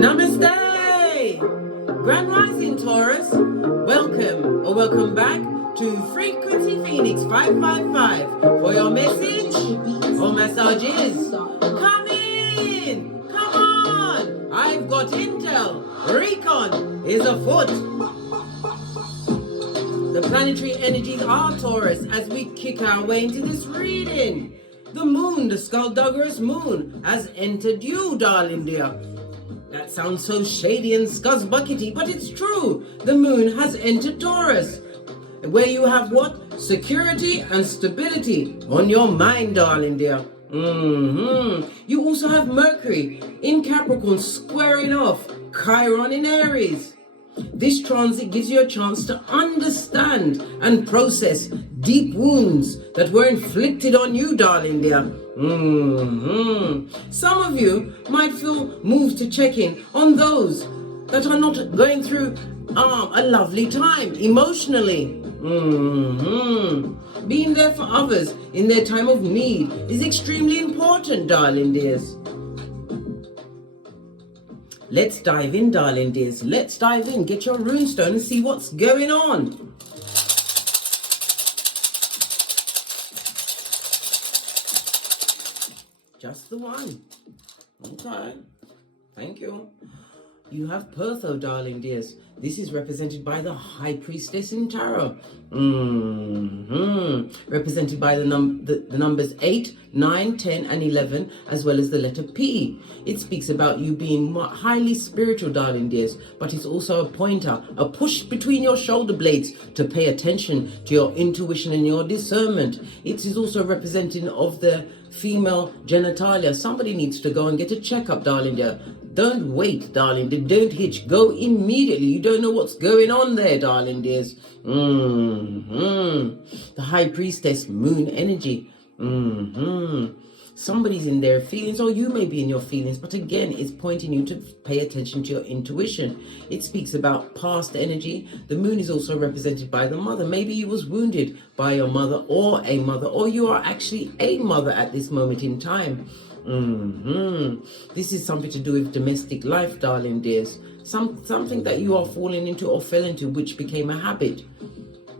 Namaste! Grand Rising Taurus, welcome or welcome back to Frequency Phoenix 555 for your message or messages. Come in! Come on! I've got intel. Recon is afoot. The planetary energies are Taurus as we kick our way into this reading. The moon, the skullduggerous moon, has entered you, darling dear. That sounds so shady and scuzzbuckety, but it's true. The moon has entered Taurus, where you have what? Security and stability on your mind, darling dear. You also have Mercury in Capricorn squaring off Chiron in Aries. This transit gives you a chance to understand and process deep wounds that were inflicted on you, darling dear. Some of you might feel moved to check in on those that are not going through a lovely time emotionally. Being there for others in their time of need is extremely important, darling dears. Let's dive in, darling dears. Let's dive in. Get your runestone and see what's going on. Just the one. Okay. Thank you. You have Pertho, darling dears. This is represented by the High Priestess in Tarot. Represented by the numbers 8, 9, 10, and 11, as well as the letter P. It speaks about you being highly spiritual, darling dears, but it's also a pointer, a push between your shoulder blades to pay attention to your intuition and your discernment. It is also representing of the female genitalia. Somebody needs to go and get a checkup, darling dear. Don't wait, darling dear. Don't hitch. Go immediately. You don't know what's going on there, darling dears. The High Priestess moon energy. Somebody's in their feelings, or you may be in your feelings, but again, it's pointing you to pay attention to your intuition. It speaks about past energy. The moon is also represented by the mother. Maybe you was wounded by your mother, or you are actually a mother at this moment in time. This is something to do with domestic life, darling dears. Something that you are falling into or fell into, which became a habit.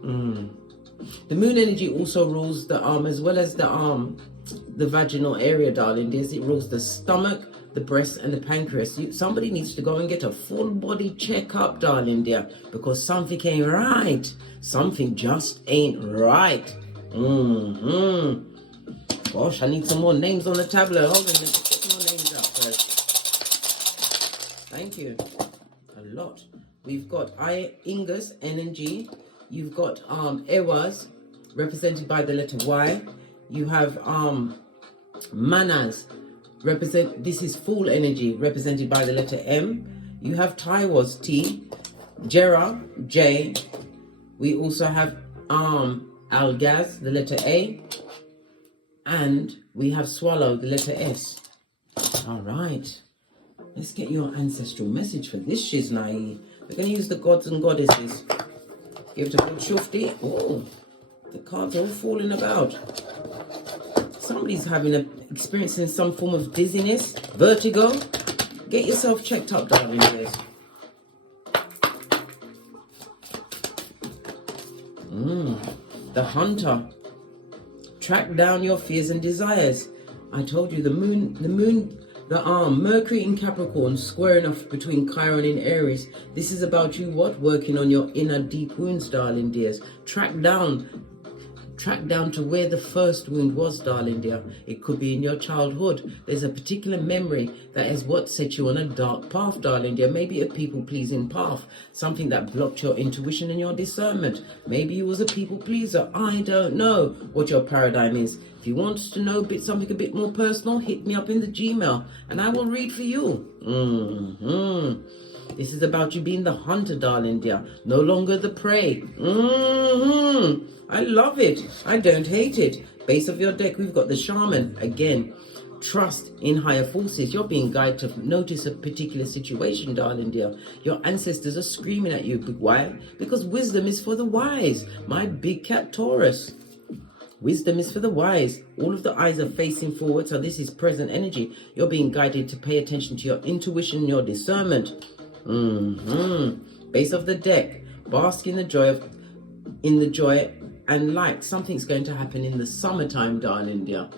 The moon energy also rules the arm as well as the vaginal area, darling dears. It rules the stomach, the breast, and the pancreas. Somebody needs to go and get a full body checkup, darling dear, because something ain't right. Something just ain't right. Gosh, I need some more names on the tableau. Hold on, let's put some more names up first. Thank you. A lot. We've got Ingus energy. You've got Ewas, represented by the letter Y. You have Manas, this is Fool energy, represented by the letter M. You have Taurus, T. Jera, J. We also have Algaz, the letter A. And we have Swallow, the letter S. All right. Let's get your ancestral message for this shiznai. We're going to use the gods and goddesses. Give it a good shufti. Oh, the cards are all falling about. Somebody's experiencing some form of dizziness, vertigo. Get yourself checked up, darling dears. The Hunter. Track down your fears and desires. I told you the Mercury in Capricorn squaring off between Chiron and Aries. This is about you working on your inner deep wounds, darling dears. Track down to where the first wound was, darling dear. It could be in your childhood. There's a particular memory that is what set you on a dark path, darling dear. Maybe a people-pleasing path. Something that blocked your intuition and your discernment. Maybe you was a people-pleaser. I don't know what your paradigm is. If you want to know something a bit more personal, hit me up in the Gmail and I will read for you. This is about you being the hunter, darling dear. No longer the prey. I love it. I don't hate it. Base of your deck, we've got the shaman. Again, trust in higher forces. You're being guided to notice a particular situation, darling dear. Your ancestors are screaming at you. Why? Because wisdom is for the wise. My big cat Taurus. Wisdom is for the wise. All of the eyes are facing forward, so this is present energy. You're being guided to pay attention to your intuition, your discernment. Base of the deck. Bask in the joy and light. Something's going to happen in the summertime, darling dear.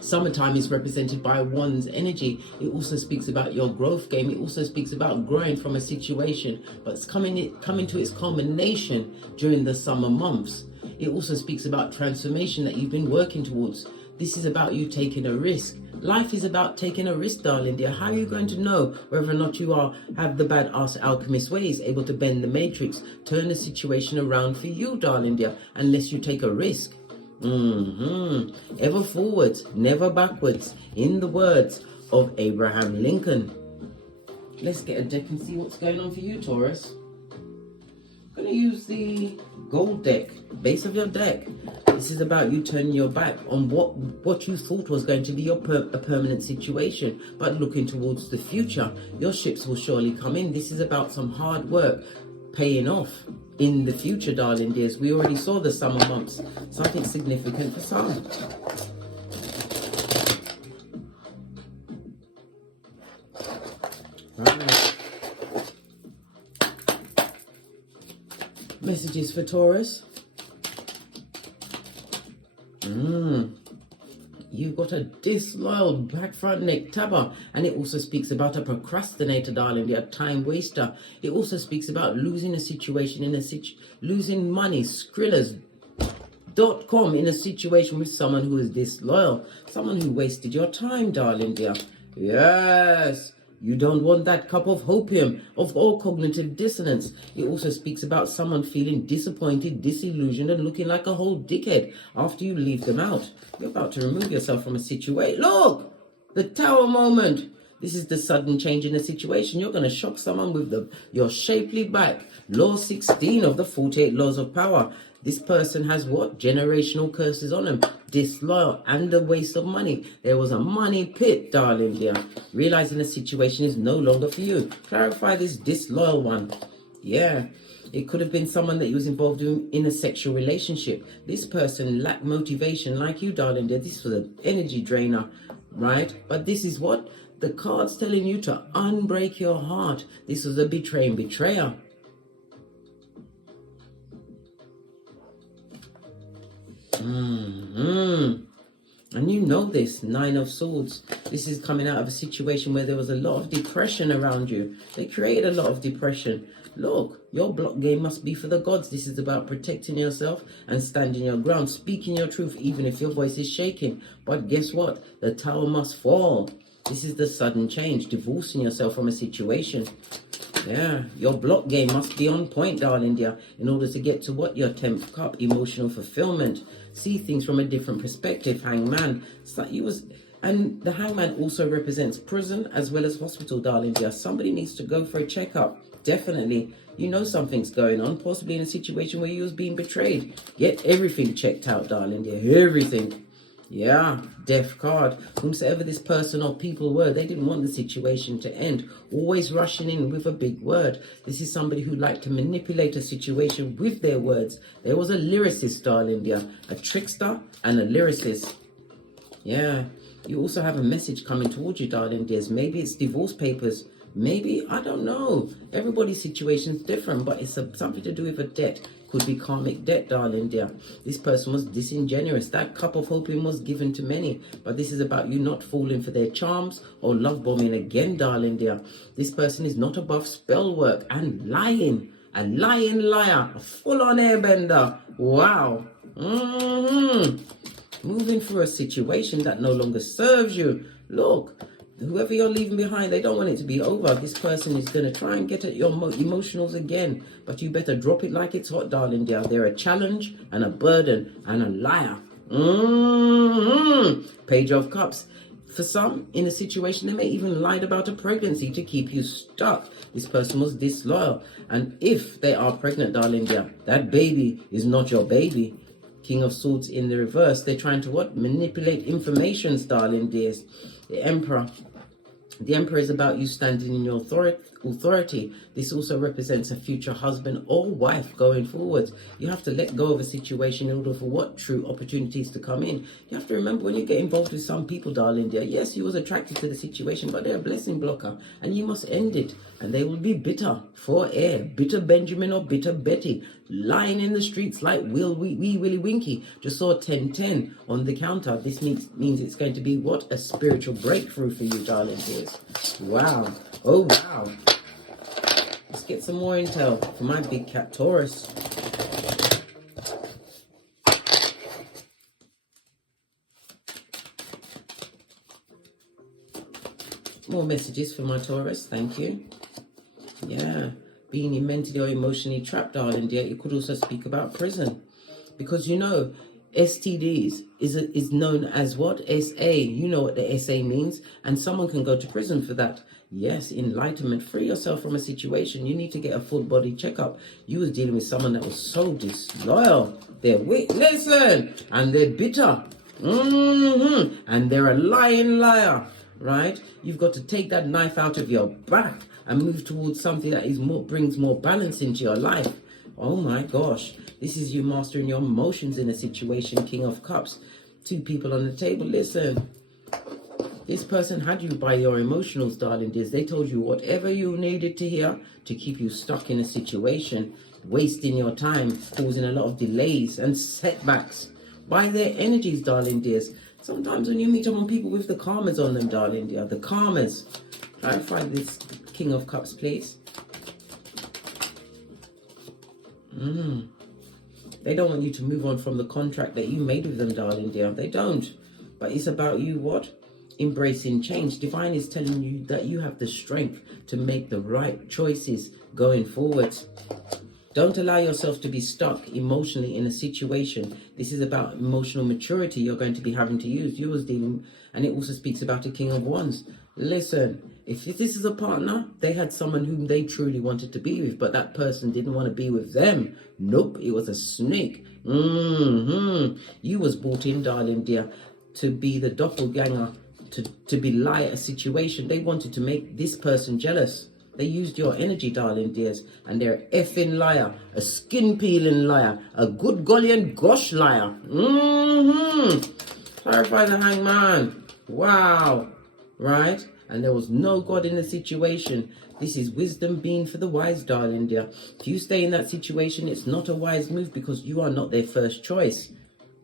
Summertime is represented by one's energy. It also speaks about your growth game. It also speaks about growing from a situation, but it's coming to its culmination during the summer months. It also speaks about transformation that you've been working towards. This is about you taking a risk. Life is about taking a risk, darling dear. How are you going to know whether or not you have the badass alchemist ways, able to bend the matrix, turn the situation around for you, darling dear, unless you take a risk? Ever forwards, never backwards, in the words of Abraham Lincoln. Let's get a deck and see what's going on for you, Taurus. I'm going to use the gold deck, base of your deck. This is about you turning your back on what you thought was going to be a permanent situation, but looking towards the future. Your ships will surely come in. This is about some hard work paying off in the future, darling dears. We already saw the summer months. Something significant for some. Right. Messages for Taurus. You've got a disloyal back front neck tabber, and it also speaks about a procrastinator, darling, a time waster. It also speaks about losing a situation losing money, Skrillers.com, in a situation with someone who is disloyal, someone who wasted your time, darling dear. Yes. You don't want that cup of hopium of all cognitive dissonance. It also speaks about someone feeling disappointed, disillusioned, and looking like a whole dickhead after you leave them out. You're about to remove yourself from a situation. Look! The Tower moment. This is the sudden change in the situation. You're going to shock someone with your shapely back. Law 16 of the 48 laws of power. This person has what? Generational curses on them. Disloyal and a waste of money. There was a money pit, darling dear. Realizing the situation is no longer for you. Clarify this disloyal one. Yeah. It could have been someone that you was involved in a sexual relationship. This person lacked motivation like you, darling dear. This was an energy drainer, right? But this is what? The card's telling you to unbreak your heart. This was a betraying betrayer. And you know this, 9 of Swords. This is coming out of a situation where there was a lot of depression around you. They created a lot of depression. Look, your block game must be for the gods. This is about protecting yourself and standing your ground, speaking your truth, even if your voice is shaking. But guess what? The tower must fall. This is the sudden change, divorcing yourself from a situation. Yeah, your block game must be on point, darling dear, in order to get to what? Your 10th cup, emotional fulfillment. See things from a different perspective, hangman. And the hangman also represents prison as well as hospital, darling dear. Somebody needs to go for a checkup. Definitely. You know something's going on, possibly in a situation where you was being betrayed. Get everything checked out, darling dear. Everything. Yeah, death card. Whomsoever this person or people were, they didn't want the situation to end. Always rushing in with a big word. This is somebody who liked to manipulate a situation with their words. There was a lyricist, darling dear. A trickster and a lyricist. Yeah. You also have a message coming towards you, darling dears. Maybe it's divorce papers. Maybe, I don't know. Everybody's situation is different, but it's something to do with a debt. Could be karmic debt, darling dear. This person was disingenuous. That cup of opium was given to many. But this is about you not falling for their charms or love bombing again, darling dear. This person is not above spell work and lying. A lying liar. A full-on airbender. Wow. Moving through a situation that no longer serves you. Look. Whoever you're leaving behind, they don't want it to be over. This person is going to try and get at your emotionals again. But you better drop it like it's hot, darling dear. They're a challenge and a burden and a liar. Page of Cups. For some, in a situation, they may even lied about a pregnancy to keep you stuck. This person was disloyal. And if they are pregnant, darling dear, that baby is not your baby. King of Swords in the reverse. They're trying to what? Manipulate information, darling dears. The Emperor. The Emperor is about you standing in your authority. This also represents a future husband or wife going forward. You have to let go of a situation in order for what true opportunities to come in. You have to remember when you get involved with some people, darling dear, yes, you was attracted to the situation, but they're a blessing blocker and you must end it. And they will be bitter for air. Bitter Benjamin or bitter Betty. Lying in the streets like wee Willy Winky. Just saw 1010 on the counter. This means it's going to be what? A spiritual breakthrough for you, darling dears. Wow. Oh, wow. Let's get some more intel for my big cat Taurus. More messages for my Taurus. Thank you. Yeah. Being mentally or emotionally trapped, darling dear. You could also speak about prison. Because you know, STDs is known as what? SA. You know what the SA means. And someone can go to prison for that. Yes, enlightenment. Free yourself from a situation. You need to get a full body checkup. You was dealing with someone that was so disloyal. They're weak. Listen. And they're bitter. And they're a lying liar. Right? You've got to take that knife out of your back and move towards something that is brings more balance into your life. Oh my gosh. This is you mastering your emotions in a situation, King of Cups. Two people on the table. Listen. This person had you by your emotionals, darling dears. They told you whatever you needed to hear to keep you stuck in a situation, wasting your time, causing a lot of delays and setbacks by their energies, darling dears. Sometimes when you meet up on people with the karmas on them, darling dear, the karmas. Clarify this, King of Cups, please. They don't want you to move on from the contract that you made with them, darling dear. They don't. But it's about you, what? Embracing change. Divine is telling you that you have the strength to make the right choices going forward. Don't allow yourself to be stuck emotionally in a situation. This is about emotional maturity you're going to be having to use. You was dealing, and it also speaks about a King of Wands. Listen, if this is a partner, they had someone whom they truly wanted to be with, but that person didn't want to be with them. Nope, it was a snake. You was brought in, darling dear, to be the doppelganger, to belie a situation. They wanted to make this person jealous. They used your energy, darling dears, and they're effing liar, a skin peeling liar, a good golly and gosh liar. Clarify the Hangman. Wow. Right? And there was no God in the situation. This is wisdom being for the wise, darling dear. If you stay in that situation, it's not a wise move because you are not their first choice.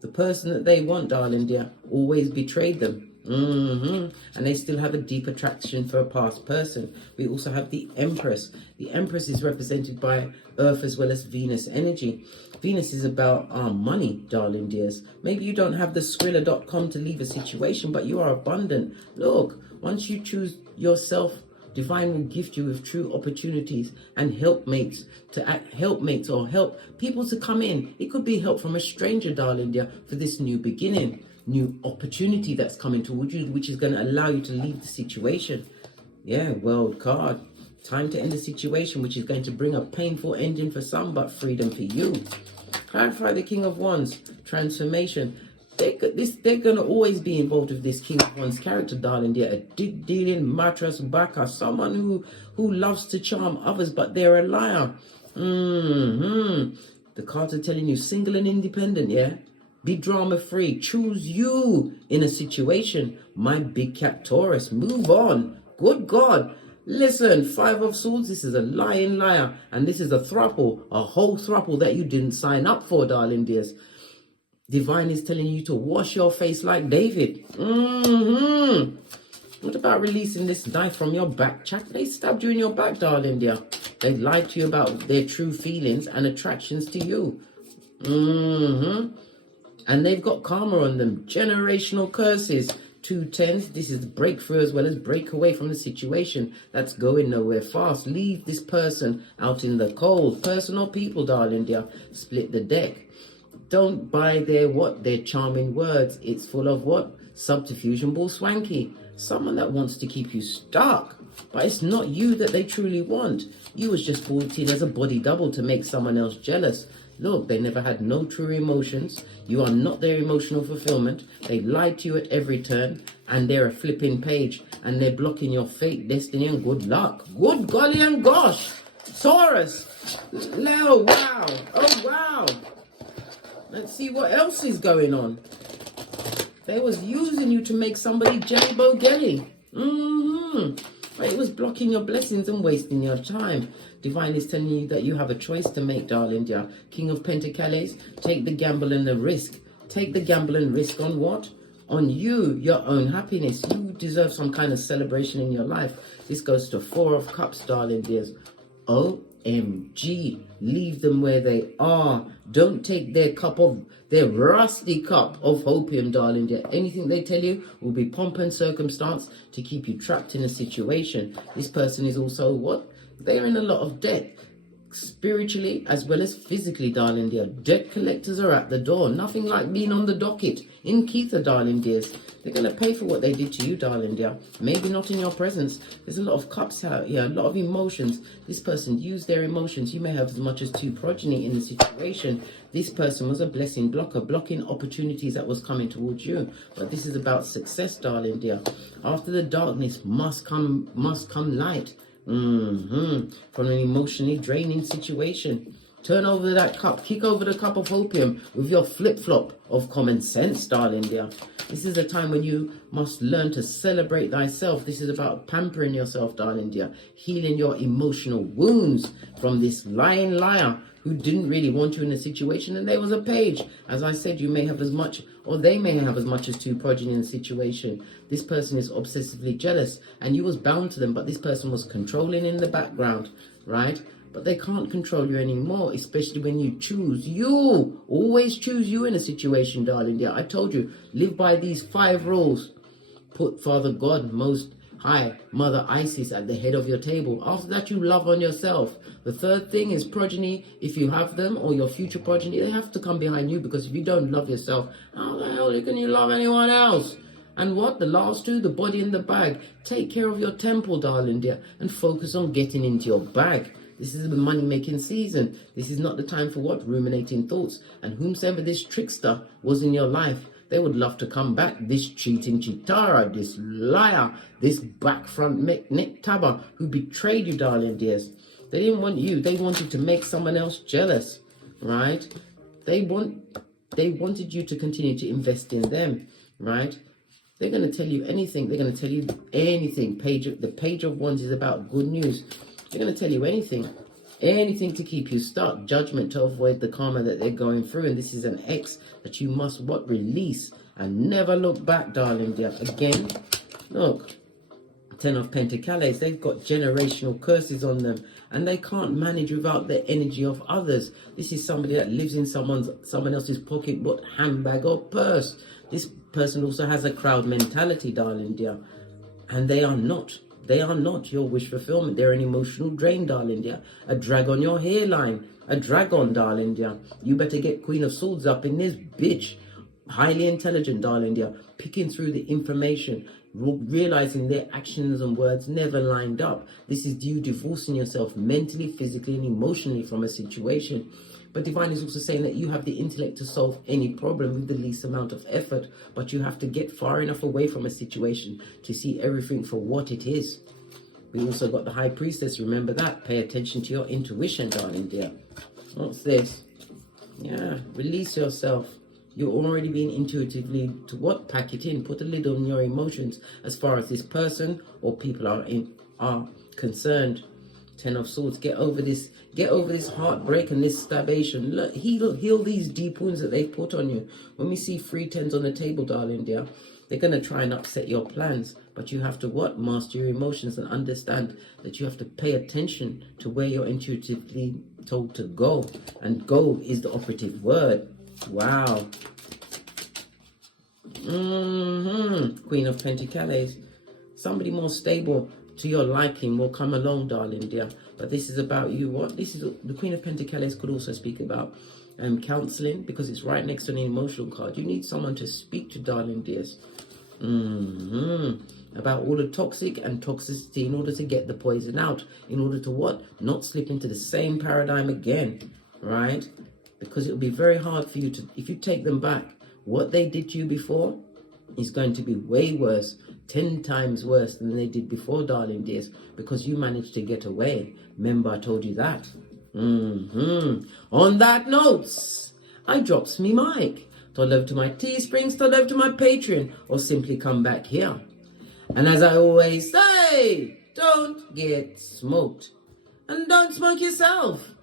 The person that they want, darling dear, always betrayed them. And they still have a deep attraction for a past person. We also have the Empress. The Empress is represented by Earth as well as Venus energy. Venus is about money, darling dears. Maybe you don't have the Skrilla.com to leave a situation, but you are abundant. Look, once you choose yourself, Divine will gift you with true opportunities and helpmates to act, helpmates or help people to come in. It could be help from a stranger, darling dear, for this new beginning, new opportunity that's coming towards you, which is going to allow you to leave the situation. Yeah, World card. Time to end the situation, which is going to bring a painful ending for some, but freedom for you. Clarify the King of Wands. Transformation. They're going to always be involved with this King of Wands character, darling dear. A dick-dealing mattress backer. Someone who loves to charm others, but they're a liar. The cards are telling you single and independent, yeah? Be drama-free. Choose you in a situation. My big cat Taurus. Move on. Good God. Listen, Five of Swords, this is a lying liar. And this is a throuple, a whole throuple that you didn't sign up for, darling dears. Divine is telling you to wash your face like David. What about releasing this knife from your back? They stabbed you in your back, darling dear. They lied to you about their true feelings and attractions to you. And they've got karma on them. Generational curses. 2 10s. This is breakthrough as well as break away from the situation that's going nowhere fast. Leave this person out in the cold. Person or people, darling dear. Split the deck. Don't buy their charming words. It's full of what? Subterfuge and bull swanky. Someone that wants to keep you stuck, but it's not you that they truly want. You was just brought in as a body double to make someone else jealous. Look, they never had no true emotions. You are not their emotional fulfillment. They lied to you at every turn, and they're a flipping page, and they're blocking your fate, destiny, and good luck. Good golly and gosh. Taurus. Oh, wow. Oh, wow. Let's see what else is going on. They was using you to make somebody jelly bogelly. But it was blocking your blessings and wasting your time. Divine is telling you that you have a choice to make, darling dear. King of Pentacles, take the gamble and the risk. Take the gamble and risk on what? On you, your own happiness. You deserve some kind of celebration in your life. This goes to 4 of Cups, darling dears. OMG, leave them where they are. Don't take their rusty cup of opium, darling dear. Anything they tell you will be pomp and circumstance to keep you trapped in a situation. This person is also what? They're in a lot of debt, spiritually as well as physically, darling dear. Debt collectors are at the door. Nothing like being on the docket in Keitha, darling dears. They're going to pay for what they did to you, darling dear. Maybe not in your presence. There's a lot of cups out here, a lot of emotions. This person used their emotions. You may have as much as 2 progeny in the situation. This person was a blessing blocker, blocking opportunities that was coming towards you. But this is about success, darling dear. After the darkness must come light. From an emotionally draining situation. Turn over that cup. Kick over the cup of opium with your flip-flop of common sense, darling dear. This is a time when you must learn to celebrate thyself. This is about pampering yourself, darling dear. Healing your emotional wounds from this lying liar who didn't really want you in a situation, and there was a page. As I said, you may have as much, or they may have as much as 2 progeny in the situation. This person is obsessively jealous, and you was bound to them, but this person was controlling in the background, right? But they can't control you anymore, especially when you choose you. Always choose you in a situation, darling dear. I told you, live by these 5 rules. Put Father God, Most High, Mother Isis at the head of your table. After that, you love on yourself. The 3rd thing is progeny. If you have them, or your future progeny, they have to come behind you, because if you don't love yourself, how the hell can you love anyone else? And what? The last 2, the body and the bag. Take care of your temple, darling dear, and focus on getting into your bag. This is the money-making season. This is not the time for what? Ruminating thoughts. And whomsoever this trickster was in your life, they would love to come back. This cheating chitara, this liar, this back front neck tabber who betrayed you, darling dears. They didn't want you. They wanted to make someone else jealous, right? They wanted you to continue to invest in them, right? They're going to tell you anything. They're going to tell you anything. The Page of Wands is about good news. They're going to tell you anything. Anything to keep you stuck. Judgment to avoid the karma that they're going through. And this is an X that you must what? Release. And never look back, darling dear. Again, look. 10 of Pentacles. They've got generational curses on them. And they can't manage without the energy of others. This is somebody that lives in someone else's pocketbook, handbag or purse. This person also has a crowd mentality, darling dear. And they are not your wish fulfillment. They're an emotional drain, darling dear. A drag on your hairline. A drag on, darling dear. You better get Queen of Swords up in this bitch. Highly intelligent, darling dear. Picking through the information. Realizing their actions and words never lined up. This is you divorcing yourself mentally, physically, and emotionally from a situation. But Divine is also saying that you have the intellect to solve any problem with the least amount of effort. But you have to get far enough away from a situation to see everything for what it is. We also got the High Priestess. Remember that. Pay attention to your intuition, darling dear. What's this? Yeah, release yourself. You're already being intuitively to what? Pack it in. Put a lid on your emotions as far as this person or people are concerned. 10 of Swords. Get over this heartbreak and this stabbation. Look, heal these deep wounds that they've put on you. When we see 3 10s on the table, darling dear, they're going to try and upset your plans. But you have to what? Master your emotions and understand that you have to pay attention to where you're intuitively told to go. And go is the operative word. Wow. Queen of Pentacles. Somebody more stable to your liking will come along, darling dear. But this is about you. What? This is the Queen of Pentacles could also speak about counseling, because it's right next to an emotional card. You need someone to speak to, darling dears. about all the toxic and toxicity in order to get the poison out, in order to what? Not slip into the same paradigm again, right? Because it will be very hard for you to, if you take them back, what they did to you before is going to be way worse, 10 times worse than they did before, darling dears, because you managed to get away. Remember, I told you that. On that note, I drops me mic. Todd love to my Teesprings, todd love to my Patreon, or simply come back here. And as I always say, don't get smoked. And don't smoke yourself.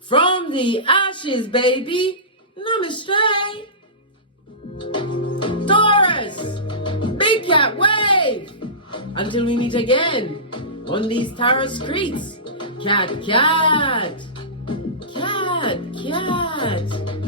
From the ashes, baby, namaste. Taurus, big cat wave. Until we meet again on these Tarot streets. Cat, cat. Cat, cat.